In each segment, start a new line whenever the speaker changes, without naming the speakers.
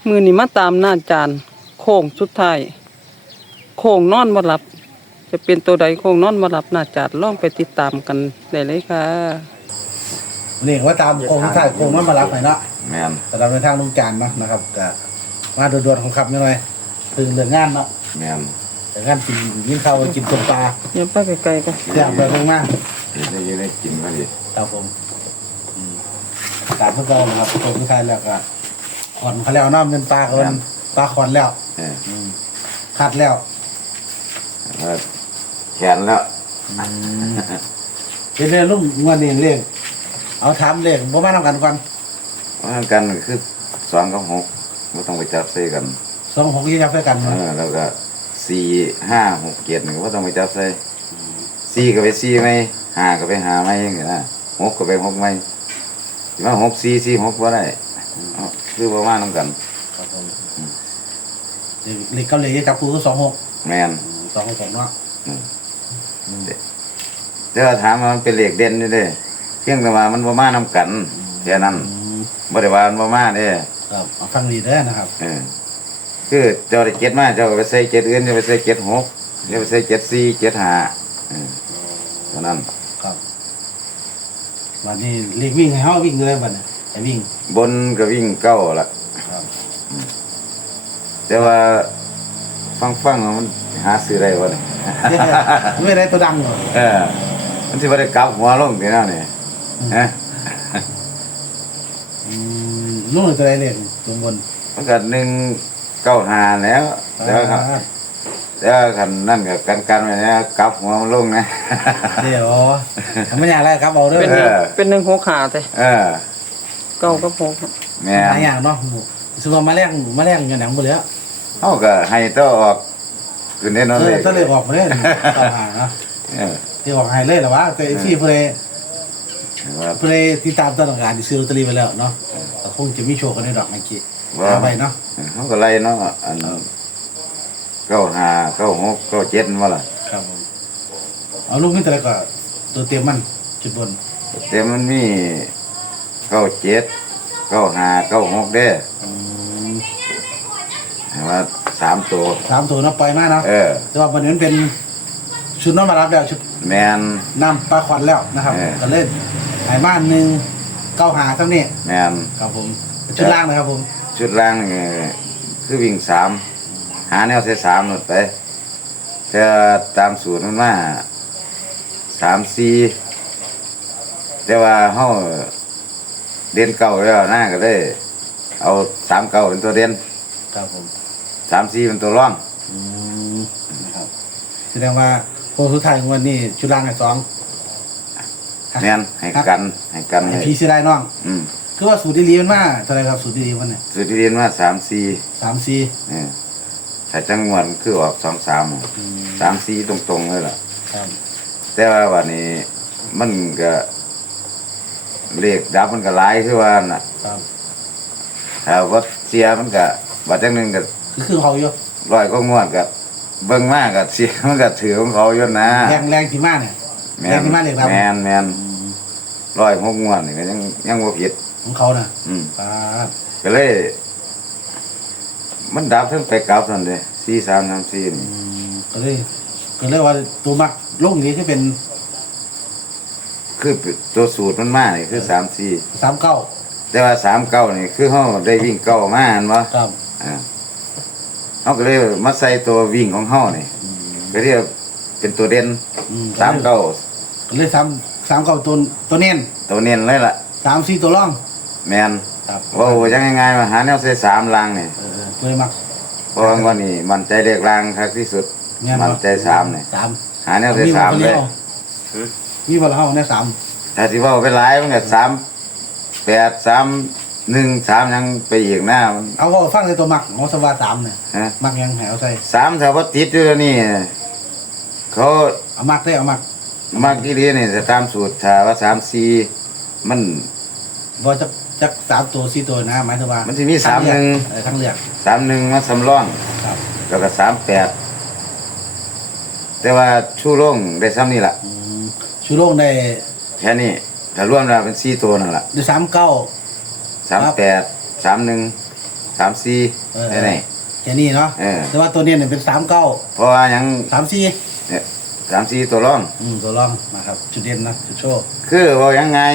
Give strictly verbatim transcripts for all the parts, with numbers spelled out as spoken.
มือนี้มาตามหน้าจานโค้งสุดท้ายโค้งนอนบ่หลับจะเป็นตัวใดโค้งนอนบ่หลับหน้าจานลองไปติดตามกันได้เลยค่ะ
นี่ว่าตามโค้งสุดท้ายโค้งมันมารับหน่อยเนาะ
แม่น
แต่เราในทางลุงจานเนาะนะครับก็มาด่วนๆของขับนิดหน่อยถึงเรื่องงานเนาะ
แม่น
เรื่องงานกินยินข้าวกินต้มปลา
อย่าไปไกลๆกัน
อยากไปมาก
ได้ยินได้กินมาดิ
ครับผมตามพวกเรานะครับโค้งสุดท้ายแล้วก็ขอนเขาแล้วน้ำเงินปลาคนปลาขอนแล้วคัดแล้ว
แขนแล้ว
เป็นเรื่องลุงงวดนี้เรื่องเอาถามเรื่องบ่มาทำกันก่อน
ว่ากันคือสองกับหกไม่ต้องไปจับใส่กัน
สองหกยี่จับใส่กัน
เออแล้วก็สี่ห้าหกเจ็ดหนึ่งก็ต้องไปจับใส่สี่ก็ไปสี่ไหมห้าก็ไปหาไหมอย่างเงี้ยนะหกก็ไปหกไหมถือว่าหกสี่สี่หกว่าได้คือประมาณนั้นกัน
เล็กเกาหลีจับคู่ก็สองหก
แมน
สองหกสองเนาะ
เดี๋ยวถามว่ามันเป็นเหล็กเด่นนี่เด้เพียงแต่ว่ามันประมาณนั้นกันแค่นั้นบริวารประมาณนี่
ครับฟังดีเด้อนะครับ
เออคือเจ้าได้เจ็ดมาเจ้าไปใส่เจ็ดอื่นจะไปใส่เจ็ดหกจะไปใส่เจ็ดสี่เจ็ดห้าเท่านั้น
ครับวันนี้เล็กวิ่งให้เขาวิ่งเลยวันนี้ไอ้วิ่ง
บนก็วิ่งเก้าละแต่ว่าฟังฟังมันหาซื้อได้วะเนี่ย
ไม่ได้ตัวดังหรอ
เออมันที่ว่าได้กลับหัวลงที่นั่นเนี่ยฮะ
นู่นตัวใดเล็กตัวบน
มันก็หนึ่งเก้าหาแล้วแล้วครับแล้วขันนั่นกับกันกันไปเนี่ยกลับหัวมันลงนะ
เดี๋ยวทำไม่ยากเลยครับเอาด้วย
เป็นหนึ่งหกขาแต่
เออ
เก้ากับหก
แม่
หลายอย่างเนาะสมมติมาแรงมาแรงอย่างหนังหมดแล้ว
เขาก็ให้ตัวออกคือเน้นนั่นเลย
ตัวเลยออกมาเลยต่อหาเนาะที่ออกให้เลยหรอวะแต่ที่เพลเพลที่ตามตลาดการที่ซื้อลอตเตอรี่ไปแล้วเนาะคงจะมีโชว์กันในดอกไม้กี้เอาไปเนาะ
เขาก็ไล่เนาะอันเก้าห้าเก้าหกเก้าเจ็ดว่าล่ะ
ครับเอาลูกนี่แต่ละก็ตัวเตรียมมันจุดบน
เตรียมมันมีเก้าเจ็ดเก้าห้าเก้าหกเด้ว่าสามตัว
สามตัวเนาะปล่อยมากเนาะแต่ว่าวันนี้เป็นชุดน้องมารับแล้วชุด
แมน
น้ำปลาควันแล้วนะครับก็เล่นหายบ้านหนึ่งเก้าหาเท่านี้
แมน
ครับผมชุดล่างนะครับผม
ชุดล่างนี่คือวิ่งสามหาแนวเส้นสามหมดไปแต่ตามสูตรมันมาสามสี่แต่ว่าเขาเด่นเก่าแล้วหน้าก็ได้เอาสามเก่าเป็นตัวเด่น
ครับผม
สามสี่เป็นตัวร่อง
นะครับแสดงว่าโค้งสุดท้ายของวันนี้ชุดล่างให้สอง
แน่นให้กันให้กัน
ให้พี่สิได้น้องคือว่าสูตรดีๆมันมาเท่าไรครับสูตรดีๆวันนี้
สูตรดีๆมาสามสี่
สามสี่
เนี่ยแต่จังหวัดคือออกสองสามสามสี่ตรงๆเลยล่ะแต่ว่าวันนี้มันก็เลขดับมันก็หลายคือว่าน่ะถ้าว่าเสียมันก็บัดจังหนึ่งก็
คือเขาอยู่
ร้อยก็งวดกับเบิ่งมากกับเสียมันก็ถือของเขาอยู่นะ
แรงแรงที่มากเนี่ยแรงที่มากเลยครับ
แมนแมนร้อยหกงวดนี่ก็ยังยังว่าผิด
ของเขานะ
อืมก็เลยมันดับทั้งไปกลับนั่นเลยสี่สามสามสี่นี่
ก็เลยก็เลยว่าตัวมักลงนี้ที่เป็น
คือตัวสูตรมันมากนี่คือสามสี่
สามเก้า
แต่ว่าสามเก้านี่คือเขาได้วิ่งเก้ามาอันวะ
ครับ
อ่าเขาก็เลยมาใส่ตัววิ่งของเขานี่ก็เรียกเป็นตัวเด่นสามเก้า
ก็เลยสามสามเก้าตัวตัวเน้น
ตัวเน้นเลยล่ะ
สามสี่ตัวร่อง
แมนว่าโอ้ยังไงมาหาแนวใส่สามลางนี่
เลยมัก
เพราะว่านี่มันใจเรียกลางครับที่สุดมันใจสามนี่
สาม
หาแนวใส่สามเลย
มีบอลเขาเนี่ยสาม
แต่ที่ว่าเป็นหลายมันก็สามแปดสามหนึ่งสามยังไปอีกหน้า
เอาว่าฟังในตัวมักของสวาสามเนี่ยมักยังแหวใส่
สามถ้าว่าติดอยู่นี่เขา
เอามักได้เอามัก
มักที่เรียนนี่จะตามสูตรถ้าว่าสามสี่มัน
ว่าจะจักสามตัวสี่ตัวนะหมายถึงว่า
มันจะมีสามหนึ่ง
ทั้งเลือก
สามหนึ่งมาสำรองแล้วก็สามแปดแต่ว่าชูโร่งได้ซ้ำนี่แหละ
ชูโร่งได้
แค่นี้ถ้ารวมแล้วเป็นสี่ตัวนั่นแหละ
ได้สามเก้า
สามแปดสามหนึ่งสามสี่
เออ
ได้ไหน
แค่นี้เนาะ
เออ
แต่ว่าตัวเนี้เนี่ยเป็นสามเก้า
เพราะว่าหยัง
สามสี่
เนี่ยสามสี่ตัวร่อง
อืมตัวรองนะครับจุดเด่นนะจุดโชว์
คือว่ายังไง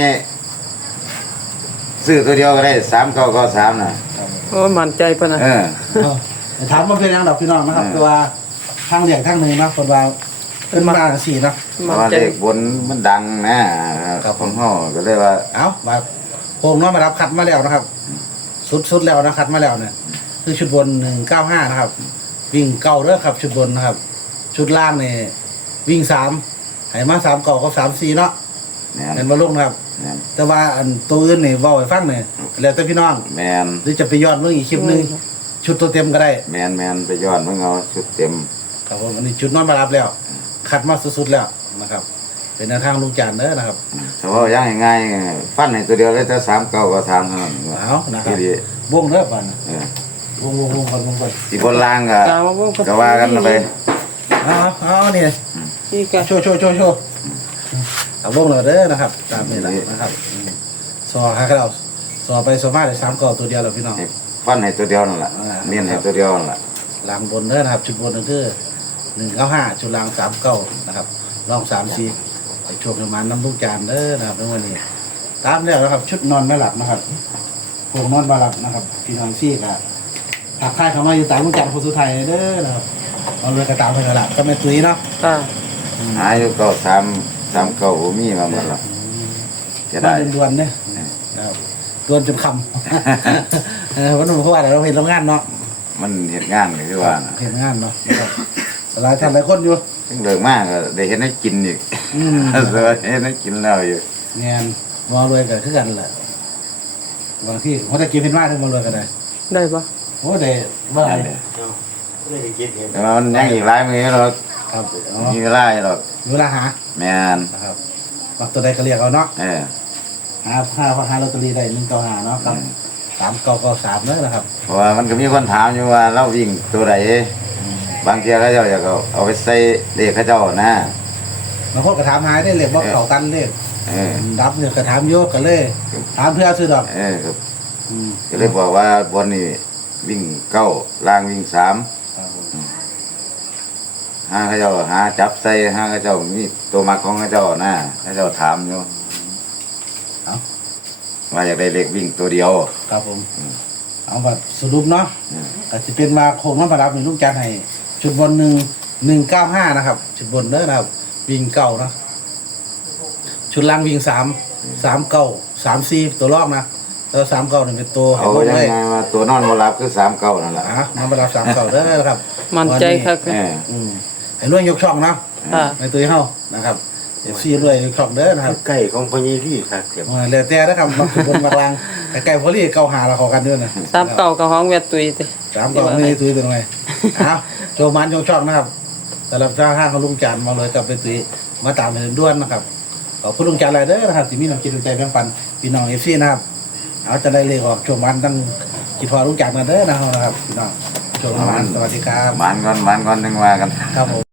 ซื้อตัวเดียวก็ได้สามเก้าเก้าสามน่ะ
โอ้มั่นใจปะนะ
เออ
เอาแต่ถามว่าเป็นยังดอกพี่น้องนะครับ
เออ
คือว่าทางเดียกทางหนึ่งนะคนว่าเป็นมาสี่เนาะ
เพ
มั่
ราะ
น
ว่า
ใจ
เลขบนมันดังนะครับ ของห่อก็เลยว่า
เอามาโคงน้องมารับคัดมาแล้วนะครับสุดสุดแล้วนะคัดมาแล้วเนี่ยคือชุดบนหนึ่งเก้าห้านะครับ วิ่งเก้าเด้อครับ ชุดบนนะครับ ชุดล่างเนี่ยวิ่งสามไหมาสามเก่าก็สามสี่เนาะ
เนี่ย
เห็นมาลงนะครับ
เนี่ย
แต่ว่าอันตัวอื่นเนี่ยเว่าให้ฟังเนี่ยแล้วแต่พี่น้อง
แมน
หรือจะไปย้อนเรื่องอีกคลิปหนึงชุดตัวเต็มก็ได้
แมนแมนไปย้อนเมื่อเอาชุดเต็ม
ครับผมอันนี้ชุดนอนมารับแล้ว คัดมาสุดๆแล้วนะครับ เป็นแนวทางลุงจานเด้อนะครับ
แต่ว่ายังไงฟันในตัวเดียวเลยแต่สามเก้าก็สามเท่านั้น
เอานะครับ
ที่ดี
วงเด้อปัน
เออ
วงวงวงกันวงกัน
ที่บนล่างก็
ตามมาบ่ง
ก็ว่ากันไป
เอาเอาเอานี่
นี่ก็
โชว์โชว์โชว์โชว์เอาวงเลยเด้อนะครับ ตามนี้แหละนะครับอืมสอหาเราสอไปสอมาได้สามกอตัวเดียวแล้วพี่น้อง
ให้ฟันในตัวเดียวนั่นแหละ
อ่า
เน้นให้ตัวเดียวนั่นแหละ
ลางบนเด้อนะครับ ชุดบนก็คือหนึ่งเก้าห้าชุดลางสามเก้านะครับลองสามสี่ไปโชว์ประมาณน้ำลูกจานเด้อนะครับในวันนี้ ตามแล้วนะครับ ชุดนอนไม่หลับนะครับโคงนอนไม่หลับนะครับพี่น้องซี่กับหากใครเข้ามาอยู่ตามลูกจานคนสุดท้ายเด้อนะครับเอาเลยกระตามไปกระลับก็ไม่ตุ้ยเนาะ
ค่ะ
หาอยู่เก้าสามสามเก้าบ่มีมาหมดแล้วจะ
ได้
ได้
ดวนๆเนี่ยนะครับดวนจนคำ เออวันนู้นเขาว่าอะไรเราเห็นโรงงานเนาะ
มันเห็นงานก็คือว่าน่ะ
เห็นงานเนาะนะครับหลายท่านหลายคนอยู่
ซึ่งเลิกมากก็ได้เห็นให้กินอีก
อืม
เออเห็นให้กินแล้วอยู่
งานมอรวยกันคือกันแหละบางที่เขาจะกินเป็นมากเลยมารวยกันได้
ได้ปะ
โอ้ได้ว่าอะไร
แต่ว่ามันยังอีกหลายมือหรอก
ครับอ๋อ
มีเวลาอยู่หรอก
เวลาหา
แมน
นะครับบางตัวใดก็เรียกเอาเนาะ
เออ
หาห้าหาลอตเตอรี่ได้หนึ่งต่อหาเนาะครับสามเก้าเก้าสามเนอะนะครับ
เพราะว่ามันก็มีคนถามอยู่ว่าเราวิ่งตัวใดบางเทีเขาเจ้าอยากเอาเอาไปใส่เลขเขาเจ้านะ
บางคนก็ถามหายได้เลยบอกเขากันเลย
เออ
ดับเนี่ยก็ถามเยอะกันเลย ถามเพื่อซื้อดอก
เออครับ
อืม
ก็เลยบอกว่าบนนี่วิ่งเก้าล่างวิ่งสาม
ครับผม
ห้าเขาเจ้าหาจับใส่ห้าเขาเจ้ามีตัวมักของเขาเจ้านะเขาเจ้าถามอยู่
เอา
ว่าอยากได้เลขวิ่งตัวเดียว
ครับผมเอาแบบสรุปเนาะ
อืม
ก็จะเป็นมาโคงน้ำประดับในลูกจานให้ชุดบนหนึ่งหนึ่งเก้าห้านะครับ ชุดบนเด้อนะครับ วิ่งเก้านะชุดล่างวิ่งสามสามเก้าสามสี่ตัวลอกนะแล้วสามเก้าเนี่ยเป็นตัวให้
เอา
บน
ยัง
เลย
ไงว่าตัวนอนมารับคือสามเก้านั่นแหละ
อ่ะน้ำประดับสามเก้าเด้อนะครับ
มั่นใจค่ะ
เออ
อืมให้ร่วงยกช่องเนาะ
ค่ะ
ในตัวเฮานะครับเอฟซีรวยยกช่องเด้อนะครับ
ไก่ของพญีรี่ครับเสียบ
อ่าแล้วแต่นะครับบางชุดบนบางล่างแต่ไก่พอลี่เก้าหาเราขอกันด้วยนะ
สามเก่ากับห้องแวดตุยติ
สามเก้าไม่ได้ตุยตัวหน่อยอ้าวโชว์มันยกช่องนะครับสำหรับเจ้าห้างของลุงจันทร์มาเลยกับไปตุยมาตามไปด้วนนะครับขอบคุณลุงจันทร์หลายเด้อนะครับที่มีน้ำจิตน้ำใจแบ่งปันพี่น้องเอฟซีนะครับเอาจะได้เลยออกโชว์มันตั้งจิตพอลุงจันทร์กันเด้อนะครับพี่น้องโชว์มันสวัสดีครับ
หมานก่อนหมานก่อนนึงว่ากัน
ครับผม